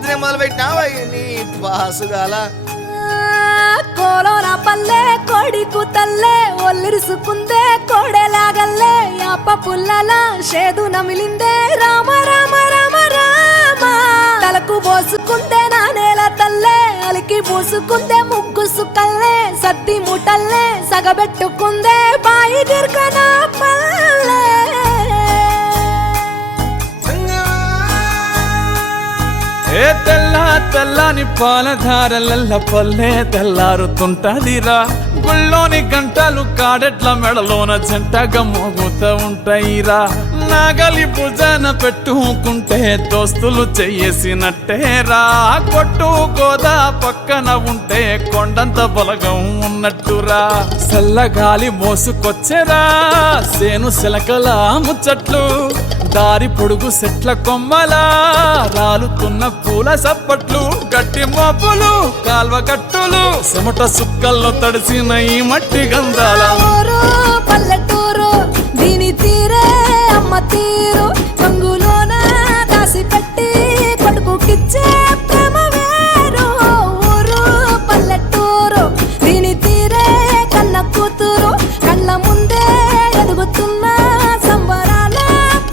పొద్దునే మొదలు పెట్టినావా నీ పాసుగాల కోలోన పల్లె కోడి కూతల్లే ఒల్లిరుసుకుందే కోడెలాగల్లే యాప పుల్లల షేదు నమిలిందే రామ రామ రామ రామ తలకు పోసుకుందే నానేల తల్లే అలికి పూసుకుందే ముగ్గు సుక్కల్లే సత్తి మూటల్లే సగబెట్టుకుందే బాయి దిర్కన పల్లె ఏ తెల్ల తెల్లని పాలధారలల్ల పల్లె తెల్లారుతుంటదిరా గుళ్ళోని గంటలు కాడెట్ల మెడలోన జంటగా మోగుతూ ఉంటాయిరా నాగలి భుజాన పెట్టుకుంటే దోస్తులు చెయ్యేసినట్టేరా కొట్టు గోదా పక్కన ఉంటే కొండంత బలగం ఉన్నట్టురా చల్లగాలి మోసుకొచ్చెరా సేను శిలకల ముచ్చట్లు దారి పొడుగు సెట్ల కొమ్మలా రాలుతున్న పూల సప్పట్లు గట్టి మోపులు కాల్వ కట్టులు చెమట సుక్కల్లో తడిసిన ఈ మట్టి గంధాల పల్లెటూరు దీని తీరే అమ్మ తీరు కంగులోన దాసి పెట్టి కొడుకుకిచ్చే ప్రేమ వేరు ఊరు పల్లెటూరు దీని తీరే కన్న కూతురు కళ్ళ ముందే ఎదుగుతున్న సంబరాల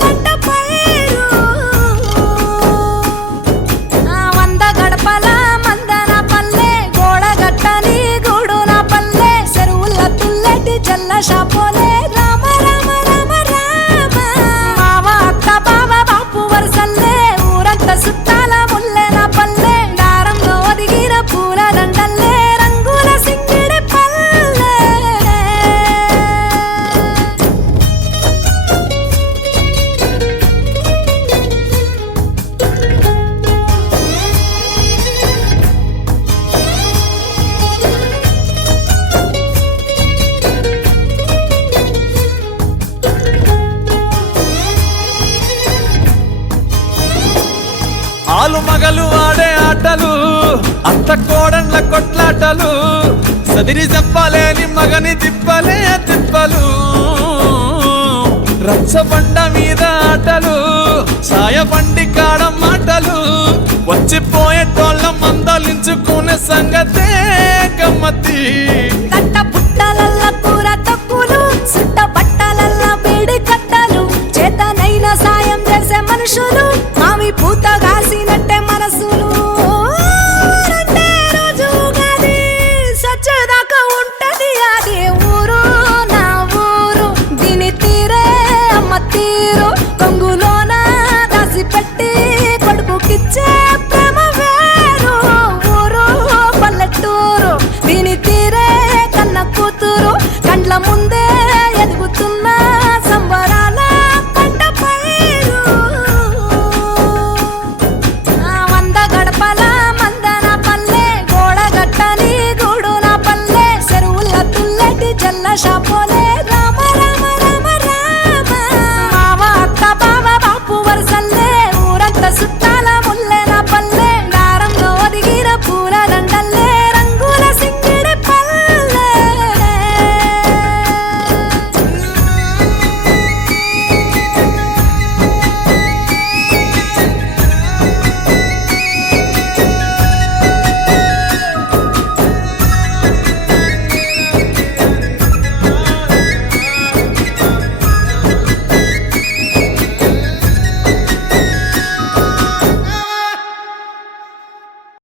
పంట పైరు వంద గడపల మందన పల్లె గోడ గట్టని గూడున పల్లె చెరువుల తుల్లటి జల్ల షాపోలే రామ రామ రామ రామ మావ అక్క బావ బాపు వరసల్లే ఊరంత సుట్టాల ముల్లెన పల్లె దారంలో ఒదిగిన పూల దండల్లే రంగుల సింగిడి పల్లె ఆలు మగలు ఆడే ఆటలు అంత కోడన్ల కొట్లాటలు సదిరి చెప్పలేని మగని తిప్పలే తిప్పలు రచ్చబండ మీద ఆటలు సాయబండి కాడ మాటలు వచ్చిపోయేటోళ్ళ మందలించుకునే సంగతే గమ్మతి తట్ట పుట్టలల్ల కూర తక్కులు సుట్ట బట్టలల్ల వేడి కట్టలు చేతనైన సాయం చేసే మనుషులు మావి పూత కాసినట్టే మనసులు రెండే రోజు గది సచ్చేదాకా ఉంటది అది ఊరు నా ఊరు దీని తీరే అమ్మ తీరు కొంగులోన దాసి పెట్టి కొడుకుకిచ్చే